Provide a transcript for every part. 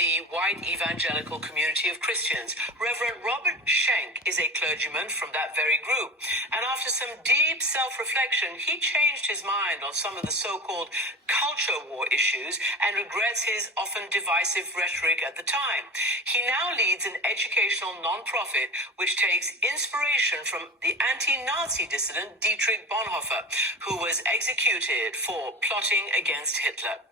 the white evangelical community of Christians. Reverend Robert Schenck is a clergyman from that very group. And after some deep self-reflection, he changed his mind on some of the so-called culture war issues and regrets his often divisive rhetoric at the time. He now leads an educational non-profit which takes inspiration from the anti-Nazi dissident Dietrich Bonhoeffer, who was executed for plotting against Hitler.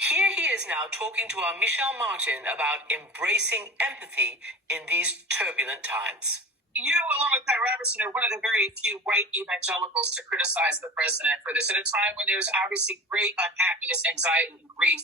Here he is now talking to our Michelle Martin about embracing empathy in these turbulent times. You, along with Pat Robertson, are one of the very few white evangelicals to criticize the president for this at a time when there's obviously great unhappiness, anxiety, and grief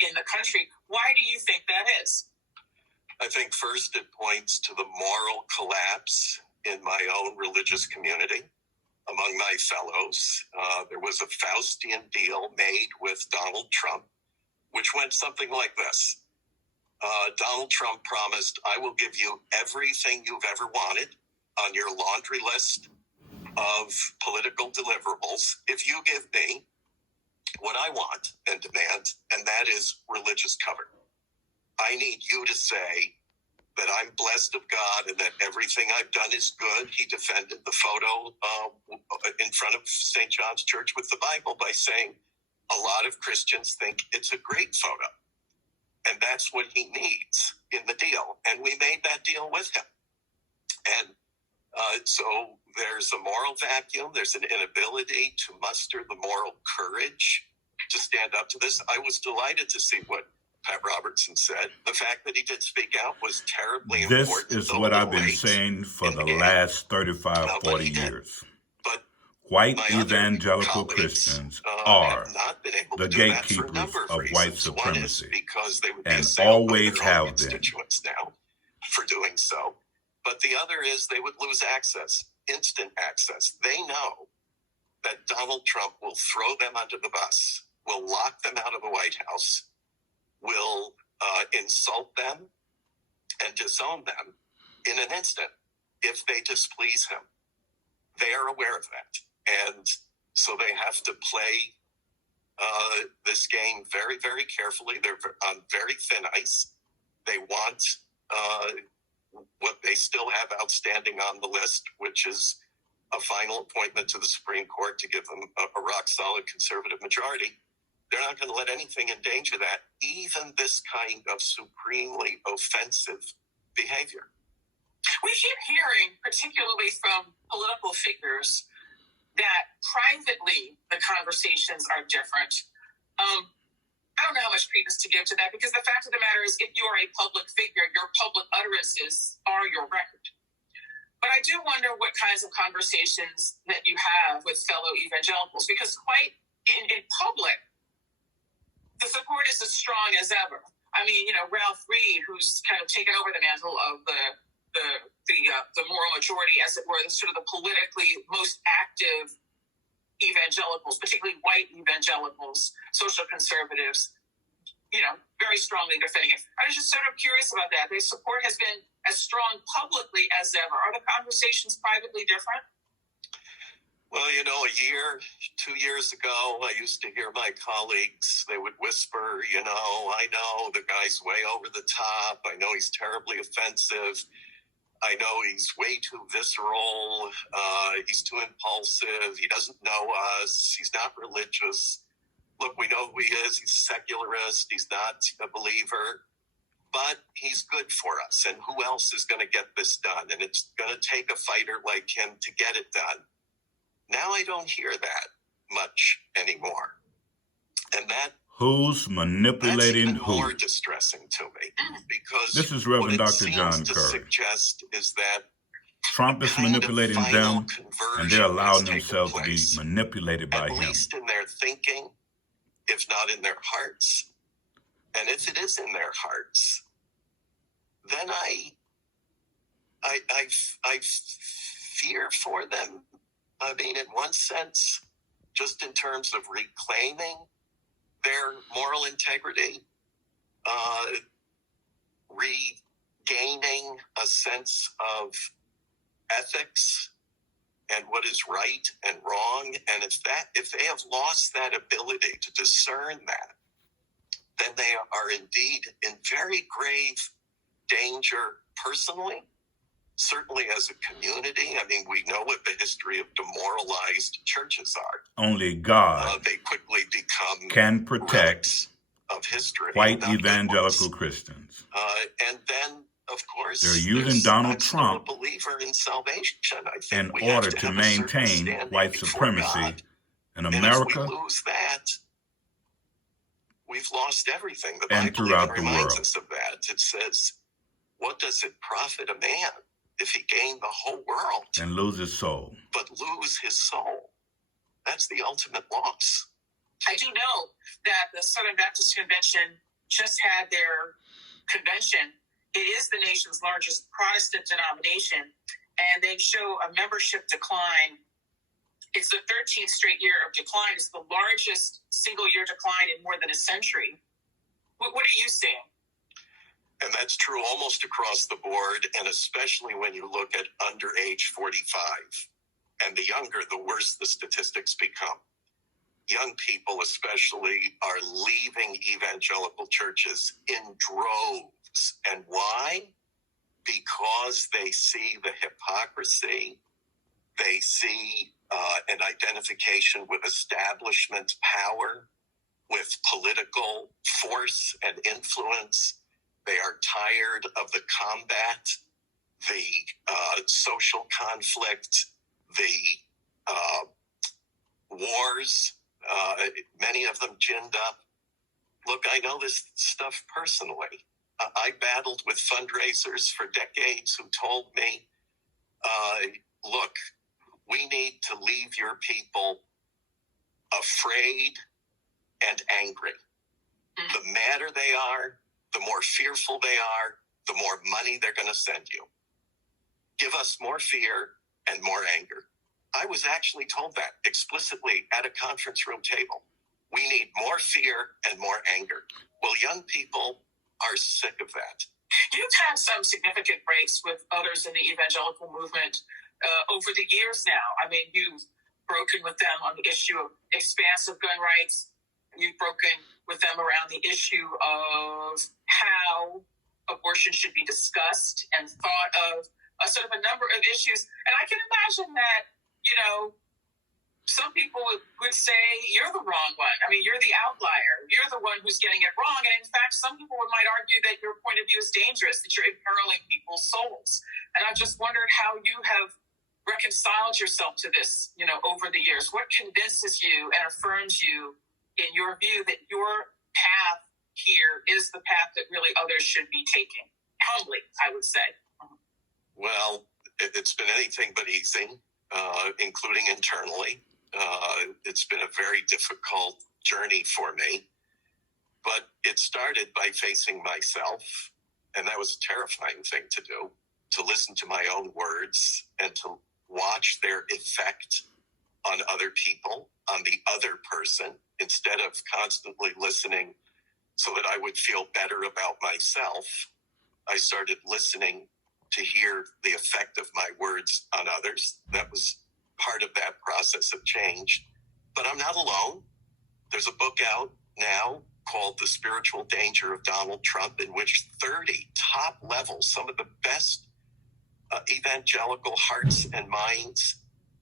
in the country. Why do you think that is? I think first it points to the moral collapse in my own religious community. Among my fellows, there was a Faustian deal made with Donald Trump, which went something like this. Donald Trump promised, I will give you everything you've ever wanted on your laundry list of political deliverables if you give me what I want and demand, and that is religious cover. I need you to say that I'm blessed of God and that everything I've done is good. He defended the photo in front of St. John's Church with the Bible by saying a lot of Christians think it's a great photo. And that's what he needs in the deal. And we made that deal with him. And so there's a moral vacuum. There's an inability to muster the moral courage to stand up to this. I was delighted to see what Pat Robertson said. The fact that he did speak out was terribly important. This is what I've been saying for the last 35, 40 years. But white evangelical Christians are the gatekeepers of white supremacy and always have been. Now for doing so. But the other is they would lose access, instant access. They know that Donald Trump will throw them under the bus, will lock them out of the White House, will insult them and disown them in an instant if they displease him. They are aware of that. And so they have to play this game very, very carefully. They're on very thin ice. They want what they still have outstanding on the list, which is a final appointment to the Supreme Court to give them a rock-solid conservative majority. They're not going to let anything endanger that, even this kind of supremely offensive behavior. We keep hearing, particularly from political figures, that privately the conversations are different. I don't know how much credence to give to that, because the fact of the matter is, if you are a public figure, your public utterances are your record. But I do wonder what kinds of conversations that you have with fellow evangelicals, because quite in public, the support is as strong as ever. I mean, Ralph Reed, who's kind of taken over the mantle of the moral majority, as it were, sort of the politically most active evangelicals, particularly white evangelicals, social conservatives, very strongly defending it. I was just sort of curious about that. Their support has been as strong publicly as ever. Are the conversations privately different? Well, 2 years ago, I used to hear my colleagues, they would whisper, I know the guy's way over the top. I know he's terribly offensive. I know he's way too visceral. He's too impulsive. He doesn't know us. He's not religious. Look, we know who he is. He's a secularist. He's not a believer. But he's good for us. And who else is going to get this done? And it's going to take a fighter like him to get it done. Now I don't hear that much anymore. And who's manipulating that's even more distressing to me, because this is Reverend Dr. John Curry. Suggest is that Trump is manipulating them, and they're allowing themselves to be manipulated by him. At least in their thinking, if not in their hearts. And if it is in their hearts, then I fear for them. I mean, in one sense, just in terms of reclaiming their moral integrity, regaining a sense of ethics and what is right and wrong. And if they have lost that ability to discern that, then they are indeed in very grave danger personally, certainly as a community. I mean, we know what the history of demoralized churches are. Only God they quickly become can protect of history, white evangelical Christians. And then, of course, they're using Donald Trump still a believer in salvation. I think in order to maintain white supremacy in America. And if we lose that, we've lost everything. The and Bible throughout even the reminds world. us of that. It says, what does it profit a man if he gained the whole world and lose his soul? But lose his soul. That's the ultimate loss. I do know that the Southern Baptist Convention just had their convention. It is the nation's largest Protestant denomination, and they show a membership decline. It's the 13th straight year of decline. It's the largest single-year decline in more than a century. What are you seeing? And that's true almost across the board, and especially when you look at under age 45. And the younger, the worse the statistics become. Young people especially are leaving evangelical churches in droves. And why? Because they see the hypocrisy. They see an identification with establishment power, with political force and influence. They are tired of the combat, the social conflict, the wars, many of them ginned up. Look, I know this stuff personally. I battled with fundraisers for decades who told me, look, we need to leave your people afraid and angry. The madder they are, the more fearful they are, the more money they're going to send you. Give us more fear and more anger. I was actually told that explicitly at a conference room table. We need more fear and more anger. Well, young people are sick of that. You've had some significant breaks with others in the evangelical movement over the years now. I mean, you've broken with them on the issue of expansive gun rights. You've broken with them around the issue of how abortion should be discussed and thought of sort of a number of issues. And I can imagine that, you know, some people would say you're the wrong one. I mean, you're the outlier. You're the one who's getting it wrong. And in fact, some people might argue that your point of view is dangerous, that you're imperiling people's souls. And I've just wondered how you have reconciled yourself to this, you know, over the years. What convinces you and affirms you in your view that your path here is the path that really others should be taking? Humbly, I would say. Well, it's been anything but easy, including internally. It's been a very difficult journey for me, but it started by facing myself, and that was a terrifying thing to do, to listen to my own words and to watch their effect on other people, on the other person, instead of constantly listening so that I would feel better about myself. I started listening to hear the effect of my words on others. That was part of that process of change. But I'm not alone. There's a book out now called The Spiritual Danger of Donald Trump, in which 30 top levels, some of the best evangelical hearts and minds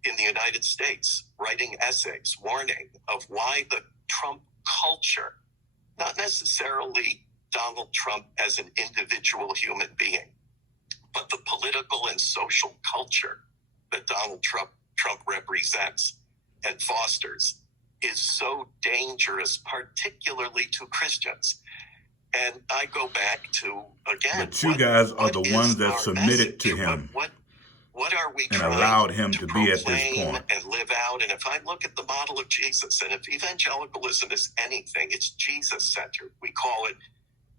in the United States, writing essays, warning of why the Trump culture, not necessarily Donald Trump as an individual human being, but the political and social culture that Donald Trump represents and fosters, is so dangerous, particularly to Christians. And I go back to, again, but you guys are the ones that submitted to him. What are we and trying allowed him to be at this proclaim point and live out? And if I look at the model of Jesus, and if evangelicalism is anything, it's Jesus-centered. We call it,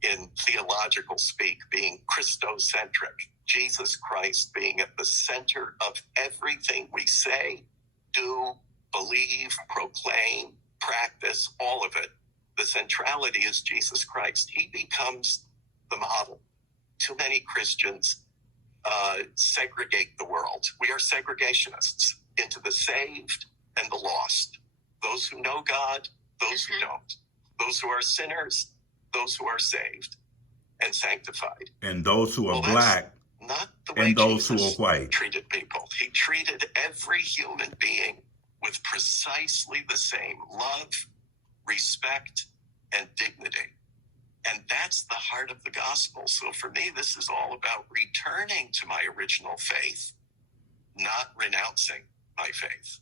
in theological speak, being Christocentric. Jesus Christ being at the center of everything we say, do, believe, proclaim, practice, all of it. The centrality is Jesus Christ. He becomes the model. Too many Christians segregate the world. We are segregationists into the saved and the lost. Those who know God, those who don't. Those who are sinners, those who are saved and sanctified. And those who are black, not the way and those Jesus who are white. treated people. He treated every human being with precisely the same love, respect, and dignity. And that's the heart of the gospel. So for me, this is all about returning to my original faith, not renouncing my faith.